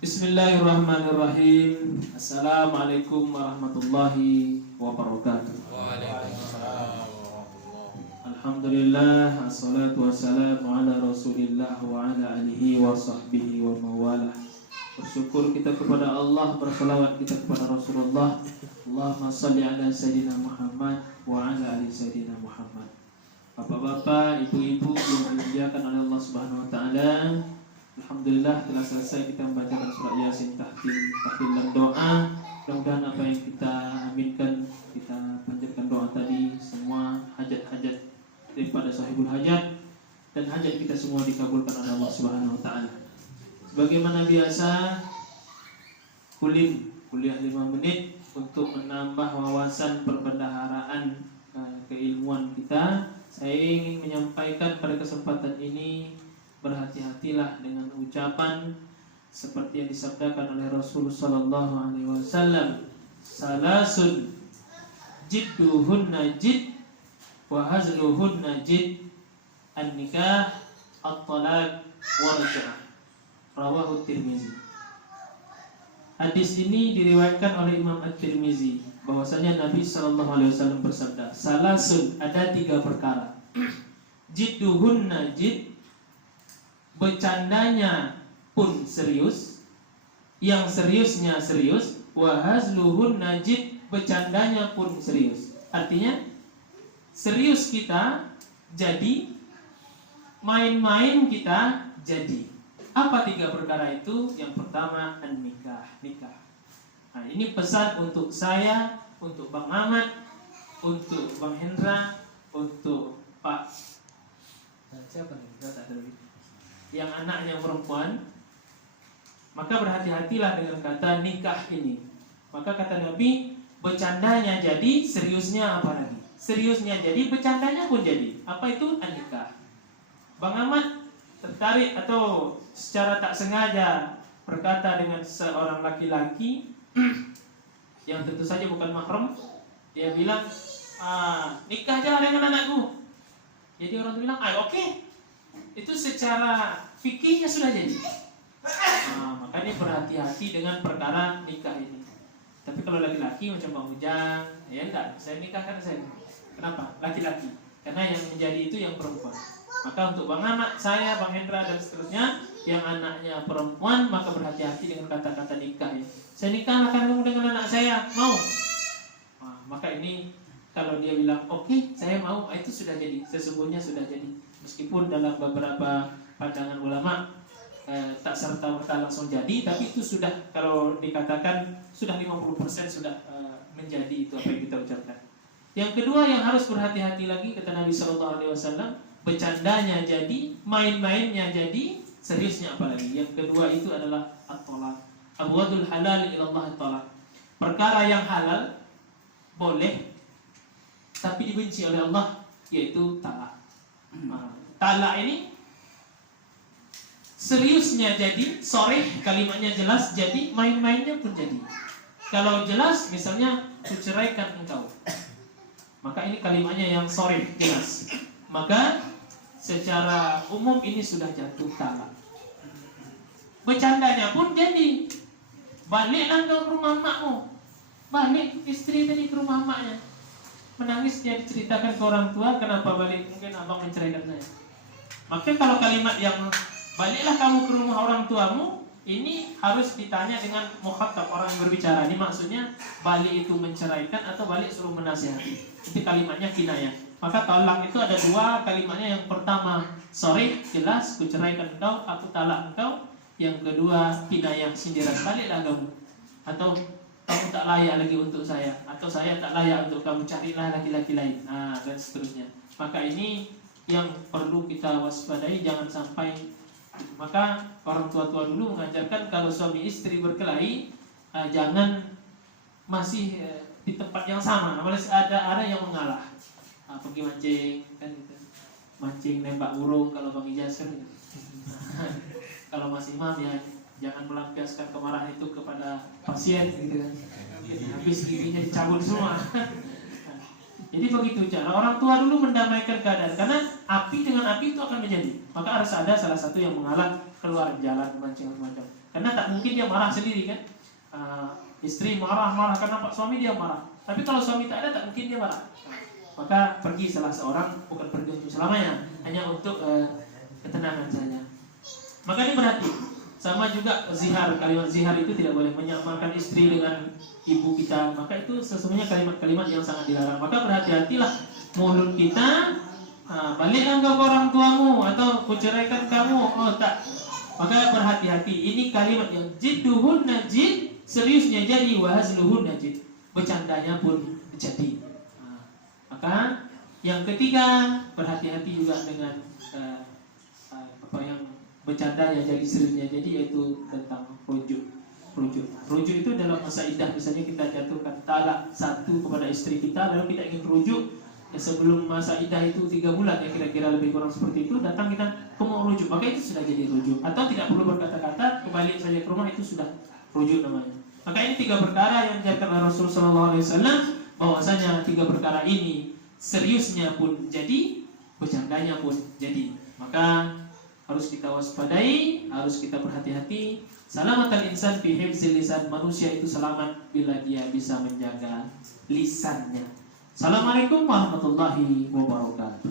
Bismillahirrahmanirrahim. Assalamualaikum warahmatullahi wabarakatuh. Waalaikumsalam. Alhamdulillah, assalatu wassalamu ala rasulillah wa ala alihi wa sahbihi wa mawalah. Bersyukur kita kepada Allah, bersalawat kita kepada Rasulullah. Allahumma salli ala Sayyidina Muhammad wa ala ali Sayyidina Muhammad. Bapak-bapak, ibu-ibu yang dimuliakan oleh Allah Subhanahu wa taala, alhamdulillah telah selesai kita membacakan surat Yasin, tahfidz dan doa. Mudah-mudahan apa yang kita aminkan, kita panjatkan doa tadi, semua hajat-hajat daripada sahibul hajat dan hajat kita semua dikabulkan oleh Allah Subhanahu wa taala. Sebagaimana biasa, kuliah 5 menit untuk menambah wawasan perbendaharaan keilmuan kita. Saya ingin menyampaikan pada kesempatan ini, berhati-hatilah dengan ucapan seperti yang disabdakan oleh Rasulullah sallallahu alaihi wasallam, salasun jidduhunna jid wa hazluhunna jid, an-nikah, at-talaq, wa raj'ah. Rawahu Tirmizi. Hadis ini diriwayatkan oleh Imam At-Tirmizi bahwasanya Nabi sallallahu alaihi wasallam bersabda, salasun, ada 3 perkara. Jidduhunna jid, bercandanya pun serius, yang seriusnya serius. Wa hazluhunna jid, bercandanya pun serius. Artinya serius kita jadi, main-main kita jadi. Apa 3 perkara itu? Yang pertama, an-nikah, nikah. Nah, ini pesan untuk saya, untuk Bang Ahmad, untuk Bang Hendra, untuk Pak siapa nih? Kita tak tahu. Yang anaknya perempuan. Maka berhati-hatilah dengan kata nikah ini. Maka kata Nabi, bercandanya jadi, seriusnya apa lagi? Seriusnya jadi, bercandanya pun jadi. Apa itu? An-nikah. Bang Ahmad tertarik atau secara tak sengaja berkata dengan seorang laki-laki yang tentu saja bukan mahram. Dia bilang, nikah aja dengan anakku. Jadi orang bilang, oke. Itu secara fikihnya sudah jadi. Makanya berhati-hati dengan perkara nikah ini. Tapi kalau laki-laki macam Bang Ujang, ya enggak, saya nikahkan saya. Kenapa? Laki-laki. Karena yang menjadi itu yang perempuan. Maka untuk Bang Ahmad, saya, Bang Hendra dan seterusnya yang anaknya perempuan, maka berhati-hati dengan kata-kata nikah ini. Saya nikahkan kamu dengan anak saya, mau? Maka ini kalau dia bilang oke, saya mau, itu sudah jadi. Sesungguhnya sudah jadi. Meskipun dalam beberapa pandangan ulama tak serta-merta langsung jadi, tapi itu sudah, kalau dikatakan sudah 50% sudah menjadi itu apa yang kita ucapkan. Yang kedua yang harus berhati-hati lagi, kata Nabi SAW, bercandanya jadi, main-mainnya jadi, seriusnya apalagi. Yang kedua itu adalah at-talaq. Abwadul halal ilallah at-talaq. Perkara yang halal boleh tapi dibenci oleh Allah, yaitu talak. Talak ini seriusnya jadi, soreh, kalimatnya jelas jadi, main-mainnya pun jadi. Kalau jelas, misalnya kuceraikan engkau, maka ini kalimatnya yang soreh, jelas. Maka secara umum ini sudah jatuh talak. Bercandanya pun jadi, baliklah kau ke rumah makmu. Balik istri tadi ke rumah maknya, menangis, dia diceritakan ke orang tua, kenapa balik, mungkin abang menceraikan saya. Maka kalau kalimat yang baliklah kamu ke rumah orang tuamu, ini harus ditanya dengan mukhatab, orang yang berbicara. Ini maksudnya balik itu menceraikan atau balik suruh menasihati. Itu kalimatnya kinayah. Maka talak itu ada 2 kalimatnya. Yang pertama sorry, jelas, kuceraikan engkau, aku talak engkau. Yang kedua kinayah, sindiran, baliklah kamu, atau kamu tak layak lagi untuk saya, atau saya tak layak untuk kamu, carilah laki-laki lain, dan seterusnya. Maka ini yang perlu kita waspadai, jangan sampai. Maka orang tua-tua dulu mengajarkan kalau suami istri berkelahi, jangan masih di tempat yang sama. Ada yang mengalah, pergi mancing, kan gitu. Mancing, nembak burung kalau Bang Ijaz kan gitu. Kalau masih imam ya jangan melampiaskan kemarahan itu kepada pasien gitu kan. Habis giginya dicabut semua. Jadi begitu cara orang tua dulu mendamaikan keadaan, karena api dengan api itu akan menjadi. Maka harus ada salah satu yang mengalah keluar jalan macam-macam. Karena tak mungkin dia marah sendiri kan. Istri marah karena pak suami dia marah. Tapi kalau suami tak ada, tak mungkin dia marah. Maka pergi salah seorang, bukan pergi untuk selamanya, hanya untuk ketenangan saja. Maka ini berarti sama juga zihar, kalimat zihar itu tidak boleh menyamarkan istri dengan ibu kita. Maka itu sesungguhnya kalimat-kalimat yang sangat dilarang. Maka berhati-hatilah mulut kita. Baliklah kau ke orang tuamu, atau kuceraikan kamu. Oh tak. Maka berhati-hati. Ini kalimat yang jidduhun najid, seriusnya jadi, wahazluhun najid, bercandanya pun jadi. Maka yang ketiga, berhati-hati juga dengan apa yang bercandanya jadi, seriusnya jadi, yaitu tentang rujuk. Rujuk itu dalam masa iddah, misalnya kita jatuhkan talak satu kepada istri kita, lalu kita ingin rujuk sebelum masa iddah itu 3 bulan, ya kira-kira lebih kurang seperti itu, datang kita mau rujuk, maka itu sudah jadi rujuk. Atau tidak perlu berkata-kata, kembali saja ke rumah, itu sudah rujuk namanya. Maka ini 3 perkara yang diajarkan oleh Rasulullah SAW, bahwasanya 3 perkara ini seriusnya pun jadi, bercandanya pun jadi. Maka harus kita waspadai, harus kita berhati-hati. Salamatan insan fi hifzil lisan, manusia itu selamat bila dia bisa menjaga lisannya. Assalamualaikum warahmatullahi wabarakatuh.